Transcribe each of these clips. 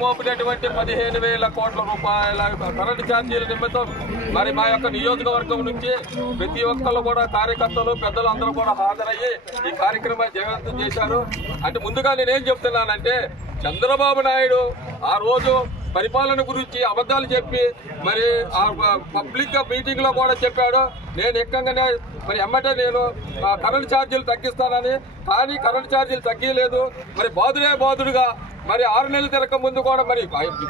మోపినటువంటి 15,000 కోట్ల రూపాయల కరెంటు ఛార్జీల నిమిత్తం మరి మా యొక్క నియోజకవర్గం నుంచి ప్రతి ఒక్కళ్ళు కూడా కార్యకర్తలు పెద్దలు అందరూ కూడా హాజరయ్యి ఈ కార్యక్రమాన్ని జయవంతం చేశారు. అంటే ముందుగా నేనేం చెప్తున్నానంటే చంద్రబాబు నాయుడు ఆ రోజు పరిపాలన గురించి అబద్ధాలు చెప్పి మరి ఆ పబ్లిక్ మీటింగ్ లో కూడా చెప్పాడు. నేను ఎక్కంగానే మరి ఎమ్మటే నేను కరెంటు ఛార్జీలు తగ్గిస్తానని, కానీ కరెంటు ఛార్జీలు తగ్గలేదు. మరి బాదుడుగా మరి 6 నెలలు తిరగక ముందు కూడా మరి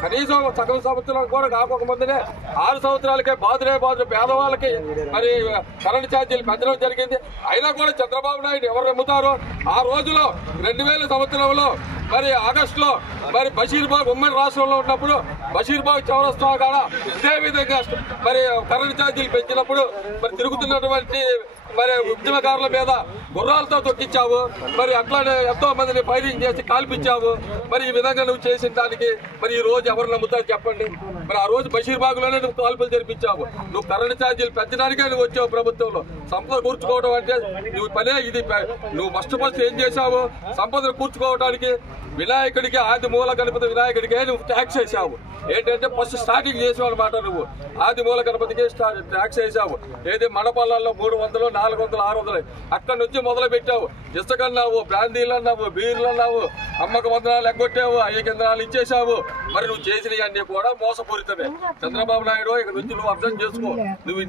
కనీసం సగం సంవత్సరం కూడా కాకముందునే 6 సంవత్సరాలకే బాదుడు పేదవాళ్ళకి మరి కరెంటు ఛార్జీలు పెంచడం జరిగింది. అయినా కూడా చంద్రబాబు నాయుడు ఎవరు నమ్ముతారో ఆ రోజులో 2000 సంవత్సరంలో మరి ఆగస్టులో మరి బషీర్బాగ్ ఉమ్మడి రాష్ట్రంలో ఉన్నప్పుడు బషీర్బాగ్ చౌరస్తా కాడ ఇదే విధంగా మరి కరెంటు ఛార్జీలు పెంచినప్పుడు మరి తిరుగుతున్నటువంటి మరి ఉద్యమకారుల మీద గుర్రాలతో తొక్కించావు. మరి అట్లానే ఎంతో మందిని ఫైరింగ్ చేసి కాల్పించావు. మరి ఈ విధంగా నువ్వు చేసిన దానికి మరి ఈ రోజు ఎవరు నమ్ముతారు చెప్పండి? మరి ఆ రోజు బషీర్బాగ్ లోనే నువ్వు కాల్పులు జరిపించావు. నువ్వు కరెంటు ఛార్జీలు పెంచడానికే నువ్వు వచ్చావు ప్రభుత్వంలో. సంపద కూర్చుకోవడం అంటే నువ్వు పనే ఇది. నువ్వు ఫస్ట్ ఏం చేశావు? సంపదను కూర్చుకోవడానికి వినాయకుడికి ఆది మూల గణపతి వినాయకుడికే నువ్వు ట్యాక్స్ వేసావు. ఏంటంటే ఫస్ట్ స్టార్టింగ్ చేసావు అనమాట. నువ్వు ఆది మూల గణపతికి ట్యాక్స్ వేసావు. ఏది మండపాలలో 300, 400, 600 అక్కడి నుంచి మొదలు పెట్టావు. ఇసుకన్నావు, బ్రాందీలు అన్నావు, బీర్లు అన్నావు, అమ్మక వందనాలు ఎగ్గొట్టావు, 5 కేంద్రాలు ఇచ్చేసావు. మరి నువ్వు చేసినవన్నీ కూడా మోసపూరితమే. చంద్రబాబు నాయుడు ఇక్కడ నుంచి నువ్వు అర్థం చేసుకో.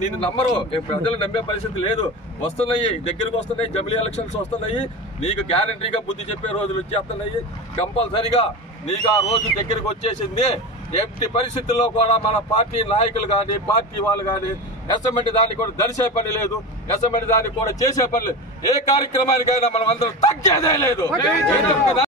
నిన్ను నమ్మరు, ప్రజలు నమ్మే పరిస్థితి లేదు. వస్తున్నాయి, దగ్గరికి వస్తున్నాయి, జమిలీ ఎలక్షన్స్ వస్తున్నాయి. నీకు గ్యారంటీగా బుద్ధి చెప్పే రోజులు వచ్చేస్తున్నాయి. కంపల్సరిగా నీకు ఆ రోజు దగ్గరికి వచ్చేసింది. ఎట్టి పరిస్థితుల్లో కూడా మన పార్టీ నాయకులు కానీ పార్టీ వాళ్ళు కానీ అసెంబ్లీ దానికి కూడా దడిసే పని లేదు. అసెంబ్లీ దానికి కూడా చేసే పని లేదు. ఏ కార్యక్రమానికైనా మనం అందరం తగ్గేదే లేదు.